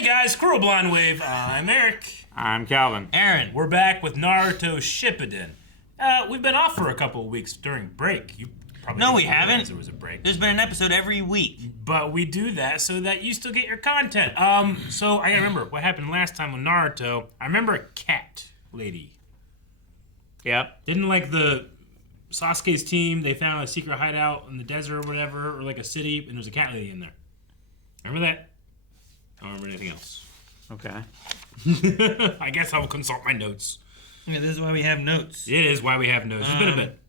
Hey guys, Squirrel Blind Wave. I'm Eric. I'm Calvin. Aaron, we're back with Naruto Shippuden. We've been off for a couple of weeks during break. You probably No, we haven't. There was a break. There's been an episode every week. But we do that so that you still get your content. So I gotta remember what happened last time with Naruto. I remember a cat lady. Yep. Didn't like the Sasuke's team, they found a secret hideout in the desert or whatever, or like a city, and there was a cat lady in there. Remember that? I don't remember anything else. Okay. I guess I'll consult my notes. Yeah, this is why we have notes. It is why we have notes. It's been a bit.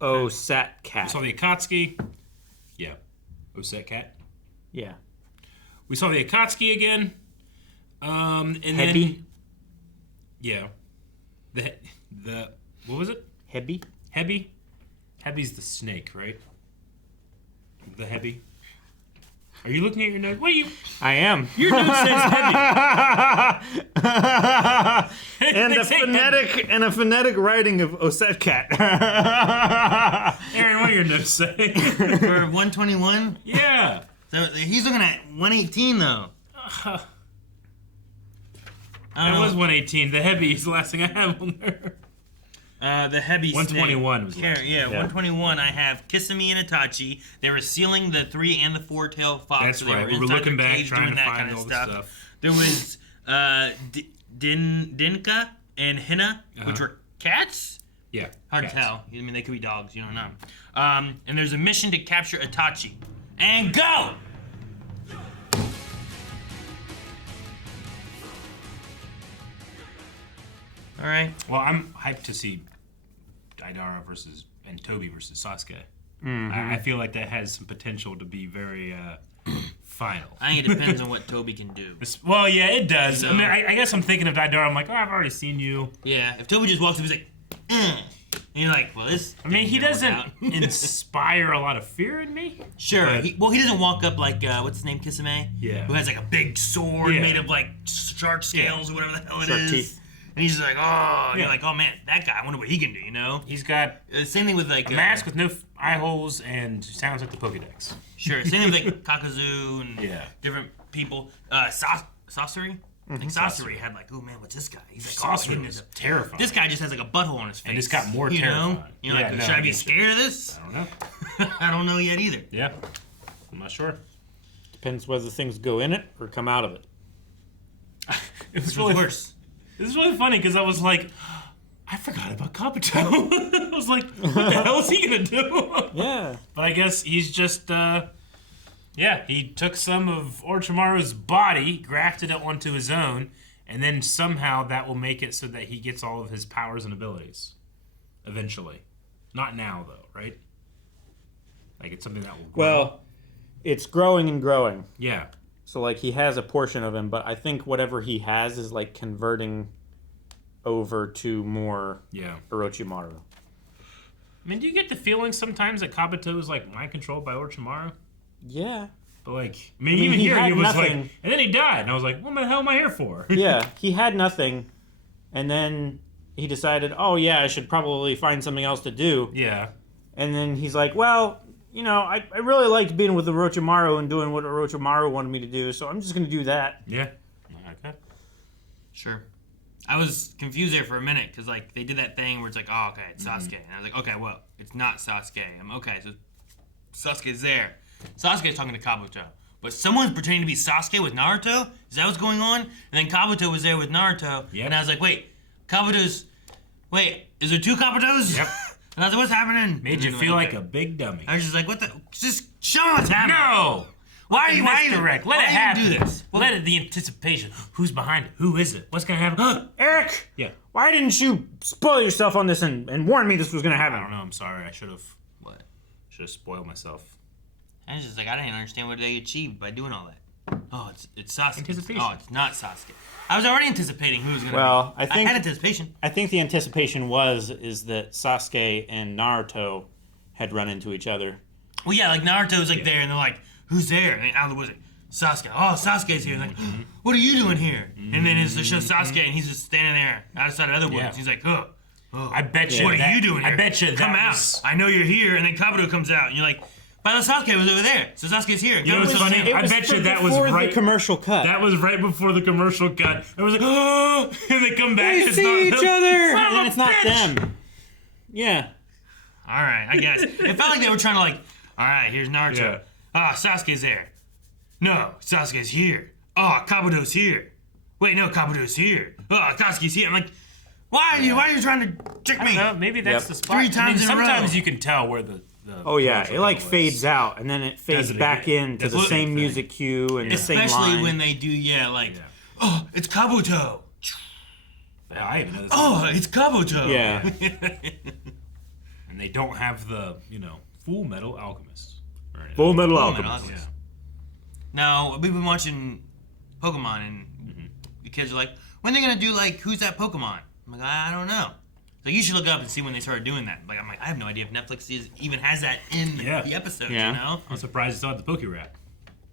Osat We cat. saw the Akatsuki. Yeah. Osat cat. Yeah. We saw the Akatsuki again. And Hebi? then... Yeah. The... What was it? Hebi? Hebi? Hebi's the snake, right? The Hebi? Are you looking at your note? What are you... I am. Your note says Hebi. and a phonetic writing of Osat cat. Aaron, what do your notes say? For 121? Yeah. So he's looking at 118 though. It was 118. The Hebi is the last thing I have on there. The Hebi 121 was snake. last. Yeah, 121. I have Kisame and Itachi. They were sealing the 3 and the 4-tailed fox. That's so they right. We were inside looking their back, cage trying doing to that find kind of all the stuff. stuff. There was Dinka and Hina, which were cats. Yeah. Hard cats. to tell. I mean, they could be dogs. You don't know. And there's a mission to capture Itachi. And go! All right. Well, I'm hyped to see Deidara and Tobi versus Sasuke. Mm-hmm. I feel like that has some potential to be very final. I think it depends on what Tobi can do. Well, yeah, it does. You I mean, know. I guess I'm thinking of Deidara. I'm like, oh, I've already seen you. Yeah, if Tobi just walks up, he's like, and you're like, well, this. I mean, he didn't work doesn't out. inspire a lot of fear in me. Sure. But- He doesn't walk up like what's his name, Kisame? Yeah. Who has like a big sword Yeah. made of like shark scales or whatever the hell it Shark is. teeth. And he's just like, oh, and Yeah. you're like, oh man, that guy. I wonder what he can do. You know. He's got Same thing with like a mask with no eye holes and sounds like the Pokedex. Sure. Same thing with like Kakazu and Yeah. different people. Sasori. I think Sasori had like, oh man, what's this guy? He's like, oh, Sasori was terrifying. this guy just has like a butthole on his face. And it's got more you terrifying. know? You're Yeah, like, no, should I I be get you. scared of this? I don't know. I don't know yet either. Yeah. I'm not sure. Depends whether things go in it or come out of it. It was Which really was worse. This is really funny because I was like, I forgot about Kabuto. I was like, what the hell is he gonna do? Yeah. But I guess he's just, he took some of Orochimaru's body, grafted it onto his own, and then somehow that will make it so that he gets all of his powers and abilities. Eventually. Not now, though, right? Like, it's something that will grow. Well, it's growing and growing. Yeah. So, like, he has a portion of him, but I think whatever he has is, like, converting over to more Yeah. Orochimaru. I mean, do you get the feeling sometimes that Kabuto is, like, mind-controlled by Orochimaru? Yeah. But, like, I mean, I mean, even he here, had he was nothing. like, and then he died, and I was like, what the hell am I here for? Yeah, he had nothing, and then he decided, oh, yeah, I should probably find something else to do. Yeah. And then he's like, well, you know, I really liked being with Orochimaru and doing what Orochimaru wanted me to do, so I'm just going to do that. Yeah. Okay. Sure. I was confused there for a minute because like they did that thing where it's like, oh, okay, it's Sasuke, and I was like, okay, well, it's not Sasuke. I'm okay, so Sasuke's there. Sasuke's talking to Kabuto, but someone's pretending to be Sasuke with Naruto. Is that what's going on? And then Kabuto was there with Naruto, Yep. and I was like, wait, is there 2 Kabutos? Yep. And I was like, what's happening? Made And you then, feel like okay. a big dummy. I was just like, what the? Just show me what's happening. No! Why are you Misdirect. Let why it are you happen. do this? Let it, the anticipation. Who's behind it? Who is it? What's gonna happen? Eric! Yeah. Why didn't you spoil yourself on this and warn me this was going to I happen? don't know. I'm sorry. I should have What? spoiled myself. I was just like, I didn't understand what they achieved by doing all that. Oh, it's Sasuke. Anticipation. Oh, it's not Sasuke. I was already anticipating who was gonna. Well, be. I think- had anticipation. I think the anticipation is that Sasuke and Naruto had run into each other. Well, yeah, like Naruto was like there, and they're like, "Who's there?" And out of the woods, like, Sasuke. Oh, Sasuke's here. And like, what are you doing here? And then it's to show Sasuke, and he's just standing there outside of the other woods. Yeah. He's like, oh. I bet you. What that, are you doing here? I bet you that Come out. was- I know you're here. And then Kabuto comes out, and you're like, By the Sasuke was over there. So Sasuke's here. You know what's funny? I bet you that was right. The commercial cut. That was right before the commercial cut. It was like, oh, and they come back. They and it's see not each them. other, Son and then of it's a not bitch. them. Yeah. All right, I guess. It felt like they were trying to like, all right, here's Naruto. Yeah. Ah, Sasuke's there. No, Sasuke's here. Oh, Kabuto's here. Wait, no, Kabuto's here. Oh, Sasuke's here. I'm like, why are you trying to trick I me? don't know, maybe that's Yep. the spot. 3 times in a row. Sometimes you can tell where the Oh yeah, commercial it like was. fades out, and then it fades Does it back again. into Does the the same same music cue and the same Especially line. when they do, oh, it's Kabuto. Yeah, I even know this. Oh, it's Kabuto. Yeah. And they don't have the, Full Metal Alchemist. Right. Full Metal Full Alchemist. Metal Alchemist. Now, we've been watching Pokemon, and the kids are like, when are they going to do, like, who's that Pokemon? I'm like, I don't know. So you should look up and see when they started doing that. Like, I'm like, I have no idea if Netflix even has that in the episodes, Yeah. you know? I'm surprised it's not the Poke Rap.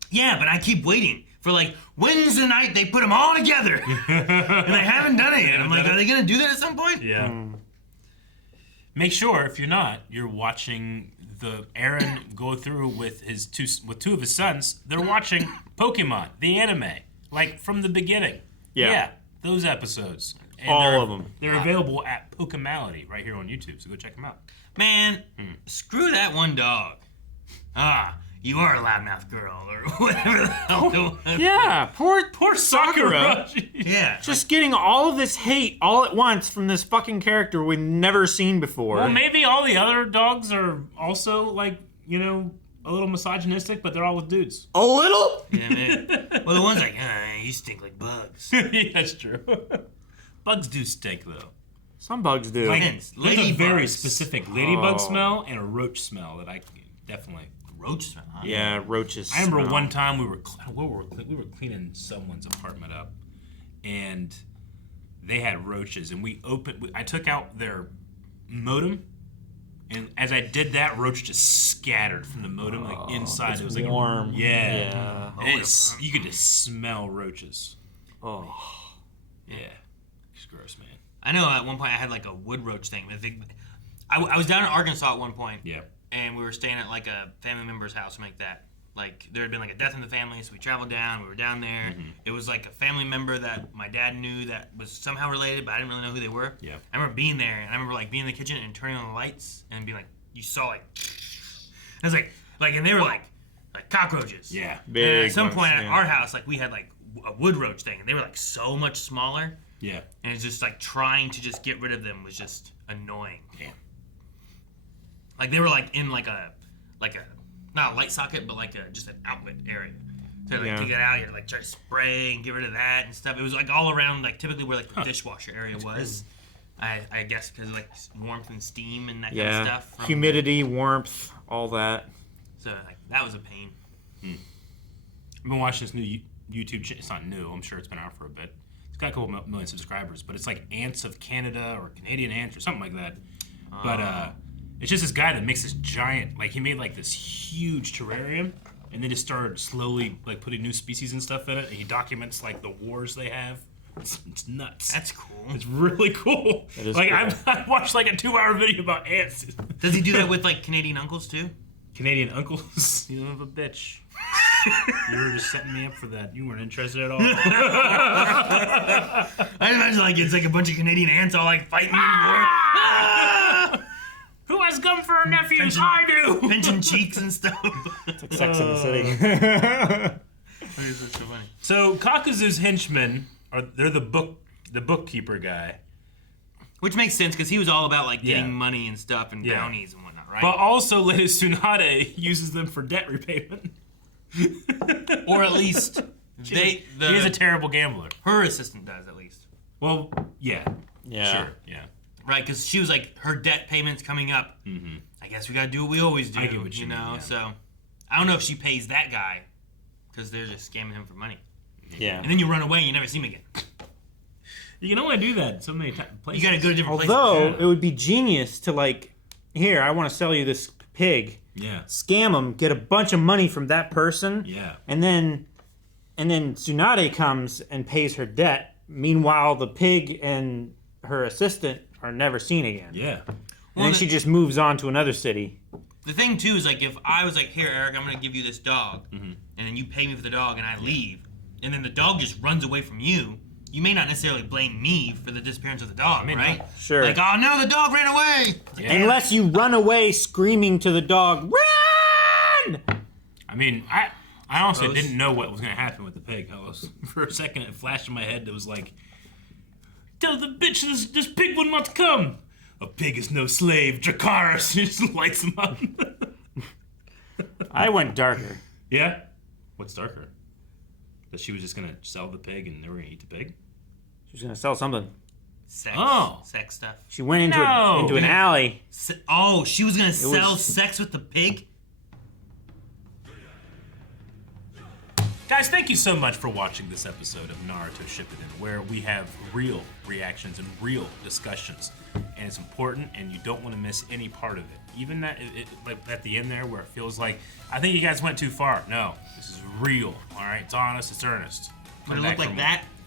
Yeah, but I keep waiting for, like, when's the night they put them all together? And they haven't done it yet. I'm like, are they going to do that at some point? Yeah. Make sure, if you're not, you're watching Aaron go through with two of his sons. They're watching Pokemon, the anime, like from the beginning. Yeah. Those episodes. And All of them. They're available at Pokemality right here on YouTube, so go check them out. Man, screw that one dog. Ah, you are a loudmouth girl, or whatever the hell it was. Yeah, Poor Sakura. Yeah. just getting all of this hate all at once from this fucking character we've never seen before. Well, maybe all the other dogs are also like, a little misogynistic, but they're all with dudes. A little? Yeah, maybe. Well, the one's like, you stink like bugs. Yeah, that's true. Bugs do stink, though. Some bugs do. Like, Hence, there's a very ladybugs. specific ladybug Oh. smell and a roach smell that I definitely. Roach smell, huh? yeah, roaches. I remember smell. one time we were cleaning someone's apartment up, and they had roaches, and I took out their modem, and as I did that, roach just scattered from the modem like inside. It was like warm. Yeah. Yeah. You could just smell roaches. Oh. Yeah, it's gross, man. I know at one point I had like a wood roach thing. I was down in Arkansas at one point. Yeah. And we were staying at like a family member's house, something like that. Like there had been like a death in the family, so we traveled down. We were down there. It was like a family member that my dad knew that was somehow related, but I didn't really know who they were. Yeah. I remember being there, and I remember like being in the kitchen and turning on the lights and being like, you saw like, I was like, and they were like cockroaches. Yeah. And Big at some ones, point at yeah. our house, like we had like a wood roach thing, and they were like so much smaller, Yeah. and it's just like trying to just get rid of them was just annoying. Damn. Like they were like in like a not a light socket, but like just an outlet area. So like Yeah. to get out, you're like try to spray and get rid of that and stuff. It was like all around, like typically where like the dishwasher area was. I guess because of like warmth and steam and that kind Yeah. of stuff. From Humidity, warmth, all that. So like that was a pain. I've been watching this new YouTube channel. It's not new. I'm sure it's been out for a bit. It's got a couple million subscribers, but it's like Ants of Canada or Canadian Ants or something like that. But it's just this guy that makes this giant, like he made like this huge terrarium and then just started slowly like putting new species and stuff in it. And he documents like the wars they have. It's nuts. That's cool. It's really cool. It is like cool. I watched like a 2-hour video about ants. Does he do that with like Canadian uncles too? Canadian uncles, you son of a bitch. You were just setting me up for that. You weren't interested at all. I imagine like it's like a bunch of Canadian ants all like fighting in war. Who has gum for her nephews? Pinching- I do. Pinching cheeks and stuff. Like Sex in the City. That's so funny. So Kakuzu's henchmen they're the bookkeeper guy, Which makes sense because he was all about like getting Yeah. money and stuff and Yeah. bounties and whatnot, right? but also Lady Tsunade uses them for debt repayment. Or at least She is a terrible gambler. her assistant does at least, Well, yeah, Yeah. sure, yeah. right? Because she was like her debt payments coming up. Mm-hmm. I guess we gotta do what we always do. I get what you mean, know. yeah. So I don't know if she pays that guy because they're just scamming him for money, Yeah. and then you run away and you never see him again. You can only do that so many places. You gotta go to different Although places. it would be genius to like, here, I want to sell you this pig. Yeah, Scam them, get a bunch of money from that person, yeah. and then Tsunade comes and pays her debt. Meanwhile, the pig and her assistant are never seen again. Yeah. And then she just moves on to another city. the thing too is like if I was like, here, Eric, I'm gonna give you this dog, and then you pay me for the dog, and I leave, and then the dog just runs away from you. You may not necessarily blame me for the disappearance of the dog, right? not. Sure. Like, oh no, the dog ran away. Yeah. Unless you run away screaming to the dog, run! I mean, I honestly didn't know what was going to happen with the pig. For a second, it flashed in my head. It was like, tell the bitch this pig will not come. A pig is no slave. Dracarys. She just lights him up. I went darker. Yeah? What's darker? That she was just going to sell the pig and they were going to eat the pig? She was gonna sell something. Sex. Oh. Sex stuff. She went into No. into an alley. Oh, she was gonna sell sex with the pig? Guys, thank you so much for watching this episode of Naruto Shippuden, where we have real reactions and real discussions. And it's important, and you don't want to miss any part of it. Even that, like at the end there, where it feels like, I think you guys went too far. No, this is real, all right? It's honest, it's earnest. Would Come it look back like for that? more.